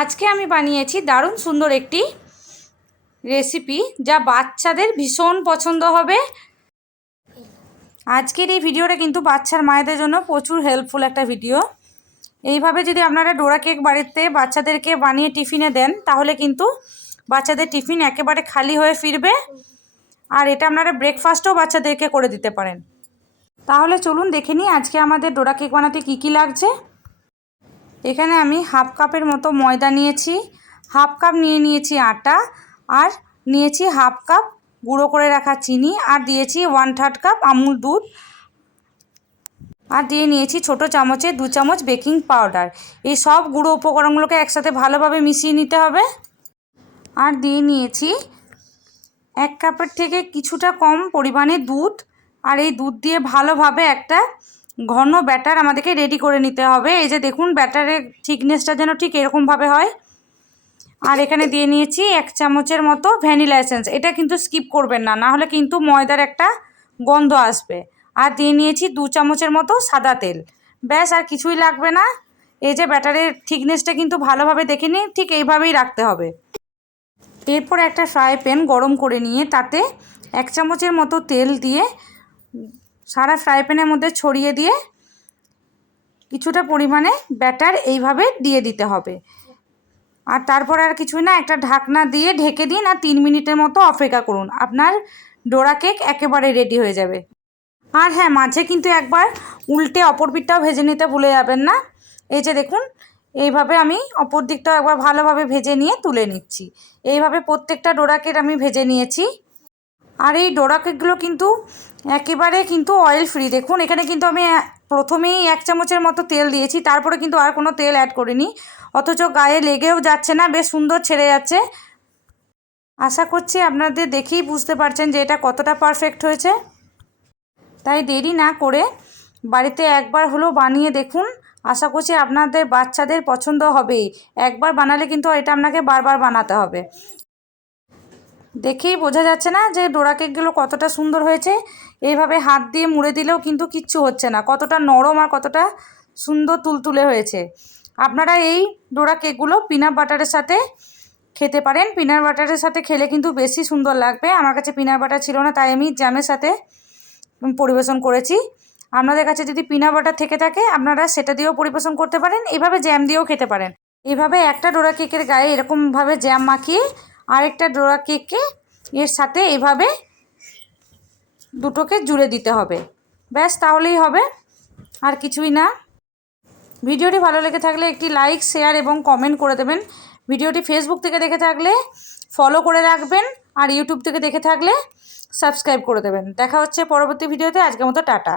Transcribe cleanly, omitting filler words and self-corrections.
আজকে আমি বানিয়েছি দারুণ সুন্দর একটি রেসিপি, যা বাচ্চাদের ভীষণ পছন্দ হবে। আজকের এই ভিডিওটা কিন্তু বাচ্চার মায়েদের জন্য প্রচুর হেল্পফুল একটা ভিডিও। এইভাবে যদি আপনারা ডোরা কেক বাড়িতে বাচ্চাদেরকে বানিয়ে টিফিনে দেন, তাহলে কিন্তু বাচ্চাদের টিফিন একেবারে খালি হয়ে ফিরবে। আর এটা আপনারা ব্রেকফাস্টও বাচ্চাদেরকে করে দিতে পারেন। তাহলে চলুন দেখে নিই আজকে আমাদের ডোরা কেক বানাতে কী কী লাগছে। এখানে আমি হাফ কাপের মতো ময়দা নিয়েছি, হাফ কাপ নিয়েছি আটা, আর নিয়েছি হাফ কাপ গুঁড়ো করে রাখা চিনি, আর দিয়েছি 1/3 কাপ আমুল দুধ, আর দিয়ে নিয়েছি ছোট চামচে 2 চামচ বেকিং পাউডার। এই সব গুঁড়ো উপকরণগুলোকে একসাথে ভালোভাবে মিশিয়ে নিতে হবে। আর দিয়ে নিয়েছি 1 কাপের থেকে কিছুটা কম পরিমাণে দুধ। আর এই দুধ দিয়ে ভালোভাবে একটা ঘন ব্যাটার আমাদেরকে রেডি করে নিতে হবে। এই যে দেখুন, ব্যাটারের থিকনেসটা যেন ঠিক এরকমভাবে হয়। আর এখানে দিয়ে নিয়েছি 1 চামচের মতো ভ্যানিলা এসেন্স। এটা কিন্তু স্কিপ করবেন না, না হলে কিন্তু ময়দার একটা গন্ধ আসবে। আর দিয়ে নিয়েছি 2 চামচের মতো সাদা তেল। ব্যাস, আর কিছুই লাগবে না। এই যে ব্যাটারের থিকনেসটা কিন্তু ভালোভাবে দেখে নিন, ঠিক এইভাবেই রাখতে হবে। এরপর একটা ফ্রাই প্যান গরম করে নিয়ে তাতে 1 চামচের মতো তেল দিয়ে সারা ফ্রাই প্যানের মধ্যে ছড়িয়ে দিয়ে কিছুটা পরিমাণে ব্যাটার এইভাবে দিয়ে দিতে হবে। আর তারপর আর কিছুই না, একটা ঢাকনা দিয়ে ঢেকে দিন আর 3 মিনিটের মতো অপেক্ষা করুন। আপনার ডোরা কেক একেবারে রেডি হয়ে যাবে। আর হ্যাঁ, মাঝে কিন্তু একবার উল্টে অপর পিঠটাও ভেজে নিতে ভুলে যাবেন না। এই যে দেখুন, এইভাবে আমি অপর দিকটাও একবার ভালোভাবে ভেজে নিয়ে তুলে নিচ্ছি। এইভাবে প্রত্যেকটা ডোরা কেক আমি ভেজে নিয়েছি। আর এই ডোরা কেকগুলো কিন্তু একেবারে কিন্তু অয়েল ফ্রি। দেখুন, এখানে কিন্তু আমি প্রথমেই 1 চামচের মতো তেল দিয়েছি, তারপরে কিন্তু আর কোনো তেল অ্যাড করিনি। অথচ গায়ে লেগেও যাচ্ছে না, বেশ সুন্দর ছেড়ে যাচ্ছে। আশা করছি আপনাদের দেখেই বুঝতে পারছেন যে এটা কতটা পারফেক্ট হয়েছে। তাই দেরি না করে বাড়িতে একবার হলেও বানিয়ে দেখুন। আশা করছি আপনাদের বাচ্চাদের পছন্দ হবেই। একবার বানালে কিন্তু এটা আপনাকে বারবার বানাতে হবে। দেখেই বোঝা যাচ্ছে না যে ডোরা কেকগুলো কতটা সুন্দর হয়েছে। এইভাবে হাত দিয়ে মুড়ে দিলেও কিন্তু কিচ্ছু হচ্ছে না, কতটা নরম আর কতটা সুন্দর তুলতুলে হয়েছে। আপনারা এই ডোরা কেকগুলো পিনাট বাটারের সাথে খেতে পারেন। পিনাট বাটারের সাথে খেলে কিন্তু বেশি সুন্দর লাগবে। আমার কাছে পিনাট বাটার ছিল না, তাই আমি জ্যামের সাথে পরিবেশন করেছি। আপনাদের কাছে যদি পিনাট বাটার থেকে থাকে, আপনারা সেটা দিয়েও পরিবেশন করতে পারেন। এইভাবে জ্যাম দিয়েও খেতে পারেন। এইভাবে একটা ডোরা কেকের গায়ে এরকমভাবে জ্যাম মাখিয়ে আরেকটা ডোরা কেককে এর সাথে এইভাবে দুটোকে জুড়ে দিতে হবে। ব্যাস, তাহলেই হবে, আর কিছুই না। ভিডিওটি ভালো লেগে থাকলে একটি লাইক, শেয়ার এবং কমেন্ট করে দেবেন। ভিডিওটি ফেসবুক থেকে দেখে থাকলে ফলো করে রাখবেন, আর ইউটিউব থেকে দেখে থাকলে সাবস্ক্রাইব করে দেবেন। দেখা হচ্ছে পরবর্তী ভিডিওতে। আজকের মতো টাটা।